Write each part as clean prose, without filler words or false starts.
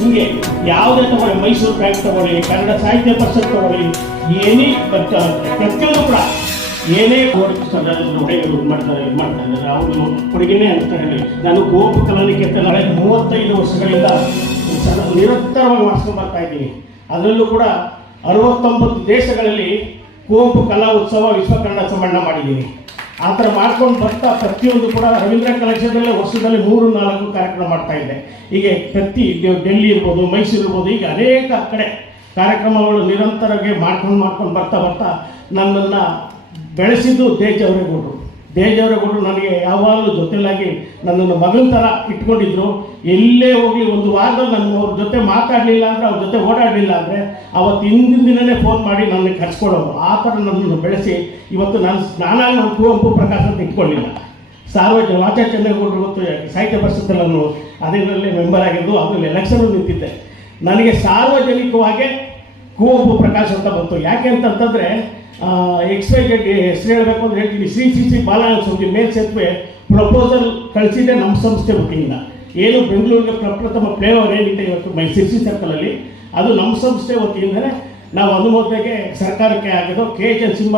ಹಿಂಗೆ ಯಾವುದೇ ತಗೊಳ್ಳಿ, ಮೈಸೂರು ಬ್ಯಾಂಕ್ ತಗೊಳ್ಳಿ, ಕನ್ನಡ ಸಾಹಿತ್ಯ ಪರಿಷತ್ ತಗೊಳ್ಳಿ, ಏನೇ ಪ್ರತಿಯೊಂದು ಕೂಡ ಏನೇ ಒಡೆಯರು ಮಾಡ್ತಾರೆ ಅವರು ಕೊಡುಗೆನೇ ಅಂತ ಹೇಳಿ ನಾನು ಗೋಪು ಕಲಾನಿಕೇತನ 35 ವರ್ಷಗಳಿಂದ ನಿರಂತರವಾಗಿ ಮಾಡಿಸ್ಕೊಂಡು ಬರ್ತಾ ಇದ್ದೀನಿ. ಅದರಲ್ಲೂ ಕೂಡ 69 ದೇಶಗಳಲ್ಲಿ ಕುವೆಂಪು ಕಲಾ ಉತ್ಸವ ವಿಶ್ವ ಕನ್ನಡ ಸಮ್ಮೇಳನ ಮಾಡಿದ್ದೀನಿ. ಆ ಥರ ಮಾಡ್ಕೊಂಡು ಬರ್ತಾ ಪ್ರತಿಯೊಂದು ಕೂಡ ರವೀಂದ್ರ ಕಲಾಕ್ಷೇತ್ರದಲ್ಲೇ ವರ್ಷದಲ್ಲಿ 3-4 ಕಾರ್ಯಕ್ರಮ ಮಾಡ್ತಾ ಇದ್ದೆ. ಹೀಗೆ ಪ್ರತಿ ಡೆಲ್ಲಿ ಇರ್ಬೋದು, ಮೈಸೂರು ಇರ್ಬೋದು, ಈಗ ಅನೇಕ ಕಡೆ ಕಾರ್ಯಕ್ರಮಗಳು ನಿರಂತರವಾಗಿ ಮಾಡ್ಕೊಂಡು ಬರ್ತಾ ನನ್ನನ್ನು ಬೆಳೆಸಿದ್ದು ದೇಜವರೇಗೌಡರು ನನಗೆ ಯಾವಾಗಲೂ ಜೊತೆಲಾಗಿ ನನ್ನನ್ನು ಮಗನ ಥರ ಇಟ್ಕೊಂಡಿದ್ರು. ಎಲ್ಲೇ ಹೋಗಲಿ ಒಂದು ವಾರದಲ್ಲಿ ನನ್ನ ಅವ್ರ ಜೊತೆ ಮಾತಾಡಲಿಲ್ಲ ಅಂದರೆ, ಅವ್ರ ಜೊತೆ ಓಡಾಡಲಿಲ್ಲ ಅಂದರೆ ಅವತ್ತು ಹಿಂದಿನ ದಿನವೇ ಫೋನ್ ಮಾಡಿ ನನ್ನ ಕರ್ಸ್ಕೊಳ್ಳೋರು. ಆ ಥರ ನನ್ನನ್ನು ಬೆಳೆಸಿ ಇವತ್ತು ನಾನಾಗಿ ನಾನು ಕುವೆಂಪು ಪ್ರಕಾಶ ಅಂತ ಇಟ್ಕೊಳ್ಳಿಲ್ಲ. ವಾಚ ಚಂದ್ರೇಗೌಡರು ಗೊತ್ತು, ಸಾಹಿತ್ಯ ಪರಿಷತ್ತಲ್ಲಿ ನಾನು ಅದರಲ್ಲಿ ಮೆಂಬರ್ ಆಗಿದ್ದು, ಅದರಲ್ಲಿ ಎಲೆಕ್ಷನ್ ನಿಂತಿದ್ದೆ. ನನಗೆ ಸಾರ್ವಜನಿಕವಾಗಿ ಕುವೆಂಪು ಪ್ರಕಾಶ ಅಂತ ಬಂತು. ಯಾಕೆ ಅಂತಂತಂದರೆ ಎಕ್ಸ್ಪೈಟೆಡ್ ಹೆಸರು ಹೇಳಬೇಕು ಅಂತ ಹೇಳ್ತೀನಿ. ಶ್ರೀ ಬಾಲಗಂಗಾ ಸಮಿತಿ ಮೇಲ್ಸೇತುವೆ ಪ್ರಪೋಸಲ್ ಕಳಿಸಿದೆ ನಮ್ಮ ಸಂಸ್ಥೆ ವತಿಯಿಂದ. ಏನು ಬೆಂಗಳೂರಿಗೆ ಪ್ರಪ್ರಥಮ ಫ್ಲೈಓವರ್ ಏನಿದೆ ಇವತ್ತು ಸಿರ್ಸಿ ಸರ್ಕಲಲ್ಲಿ, ಅದು ನಮ್ಮ ಸಂಸ್ಥೆ ವತಿಯಿಂದಲೇ ನಾವು ಅನುಮೋದನೆಗೆ ಸರ್ಕಾರಕ್ಕೆ ಆಗಿದ್ದು. KH ನರಸಿಂಹ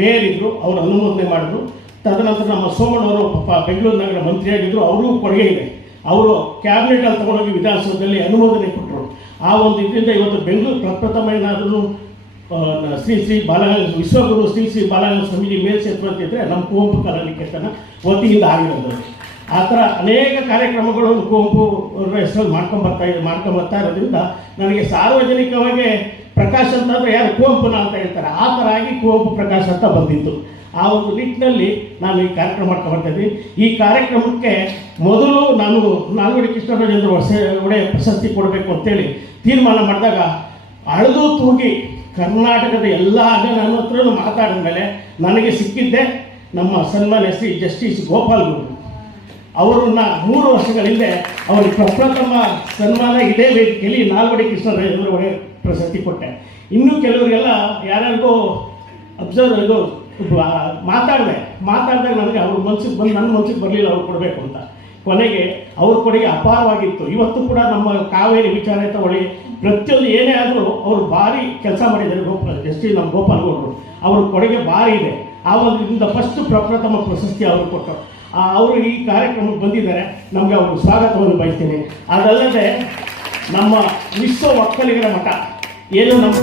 ಮೇಯರ್ ಇದ್ದರು, ಅವರು ಅನುಮೋದನೆ ಮಾಡಿದ್ರು. ತದನಂತರ ನಮ್ಮ ಸೋಮಣ್ಣವರು ಬೆಂಗಳೂರು ನಗರ ಮಂತ್ರಿಯಾಗಿದ್ದರು, ಅವರೂ ಕೊಡುಗೆ ಇದೆ. ಅವರು ಕ್ಯಾಬಿನೆಟಲ್ಲಿ ತಗೊಂಡೋಗಿ ವಿಧಾನಸೌಧದಲ್ಲಿ ಅನುಮೋದನೆ ಕೊಟ್ಟರು. ಆ ಒಂದು ಇದರಿಂದ ಇವತ್ತು ಬೆಂಗಳೂರು ಪ್ರಪ್ರಥಮ ಏನಾದರೂ ಶ್ರೀ ಬಾಲಗಂಗಾ ವಿಶ್ವಗುರು ಶ್ರೀ ಬಾಲಗಂಗಾ ಸ್ವಾಮೀಜಿ ಮೇಲ್ಸೇತುವೆ ಅಂತಿದ್ರೆ ನಮ್ಮ ಕುವೆಂಪು ಕಲಾನಿಕೇತನ ವತಿಯಿಂದ ಆಗಿರೋದು. ಆ ಥರ ಅನೇಕ ಕಾರ್ಯಕ್ರಮಗಳು ಕುವೆಂಪು ಅವರ ಹೆಸರಲ್ಲಿ ಮಾಡ್ಕೊಂಬರ್ತಾ ಇರೋದ್ರಿಂದ ನನಗೆ ಸಾರ್ವಜನಿಕವಾಗಿ ಪ್ರಕಾಶ್ ಅಂತಂದರೆ ಯಾರು ಕುವೆಂಪುನ ಅಂತ ಹೇಳ್ತಾರೆ, ಆ ಥರ ಆಗಿ ಕುವೆಂಪು ಪ್ರಕಾಶ್ ಅಂತ ಬಂದಿತ್ತು. ಆ ಒಂದು ನಿಟ್ಟಿನಲ್ಲಿ ನಾನು ಈ ಕಾರ್ಯಕ್ರಮ ಮಾಡ್ಕೊಂಡ್ಬರ್ತಾಯಿದ್ದೀನಿ. ಈ ಕಾರ್ಯಕ್ರಮಕ್ಕೆ ಮೊದಲು ನಾನು ನಾಲ್ವಡಿ ಕೃಷ್ಣರಾಜೇಂದ್ರ ಒಡೆಯ ಪ್ರಶಸ್ತಿ ಕೊಡಬೇಕು ಅಂತೇಳಿ ತೀರ್ಮಾನ ಮಾಡಿದಾಗ ಅಳೆದು ತೂಗಿ ಕರ್ನಾಟಕದ ಎಲ್ಲ ನನ್ನ ಹತ್ರನೂ ಮಾತಾಡಿದ ಮೇಲೆ ನನಗೆ ಸಿಕ್ಕಿದ್ದೆ ನಮ್ಮ ಸನ್ಮಾನ್ಯ ಶ್ರೀ ಜಸ್ಟಿಸ್ ಗೋಪಾಲ್ ಗೌಡರು. ಅವರನ್ನು 3 ವರ್ಷಗಳ ಹಿಂದೆ ಅವರಿಗೆ ಪ್ರಪ್ರಥಮ ಸನ್ಮಾನ ಇದೇ ವೇದಿಕೆಯಲ್ಲಿ ನಾಲ್ವಡಿ ಕೃಷ್ಣರಾಜೇಂದ್ರ ಒಡೆಯ ಪ್ರಶಸ್ತಿ ಕೊಟ್ಟೆ. ಇನ್ನೂ ಕೆಲವರಿಗೆಲ್ಲ ಯಾರ್ಯಾರಿಗೂ ಮಾತಾಡಿದಾಗ ನನಗೆ ಅವ್ರ ಮನಸ್ಸಿಗೆ ನನ್ನ ಮನಸ್ಸಿಗೆ ಬರಲಿಲ್ಲ ಅವ್ರು ಕೊಡಬೇಕು ಅಂತ. ಕೊನೆಗೆ ಅವ್ರ ಕೊಡುಗೆ ಅಪಾರವಾಗಿತ್ತು. ಇವತ್ತು ಕೂಡ ನಮ್ಮ ಕಾವೇರಿ ವಿಚಾರ ತಗೊಳ್ಳಿ, ಪ್ರತಿಯೊಂದು ಏನೇ ಆದರೂ ಅವರು ಭಾರಿ ಕೆಲಸ ಮಾಡಿದ್ದಾರೆ. ಜಸ್ಟಿಸ್ ನಮ್ಮ ಗೋಪಾಲ್ ಗೌಡರು ಅವ್ರ ಕೊಡುಗೆ ಭಾರಿ ಇದೆ. ಆ ಒಂದು ಫಸ್ಟ್ ಪ್ರಪ್ರಥಮ ಪ್ರಶಸ್ತಿ ಅವರು ಕೊಟ್ಟರು. ಅವರು ಈ ಕಾರ್ಯಕ್ರಮಕ್ಕೆ ಬಂದಿದ್ದಾರೆ, ನಮಗೆ ಅವರು ಸ್ವಾಗತವನ್ನು ಬಯಸ್ತೀನಿ. ಅದಲ್ಲದೆ ನಮ್ಮ ವಿಶ್ವ ಒಕ್ಕಲಿಗರ ಮಠ ಏನು ನಮ್ಮ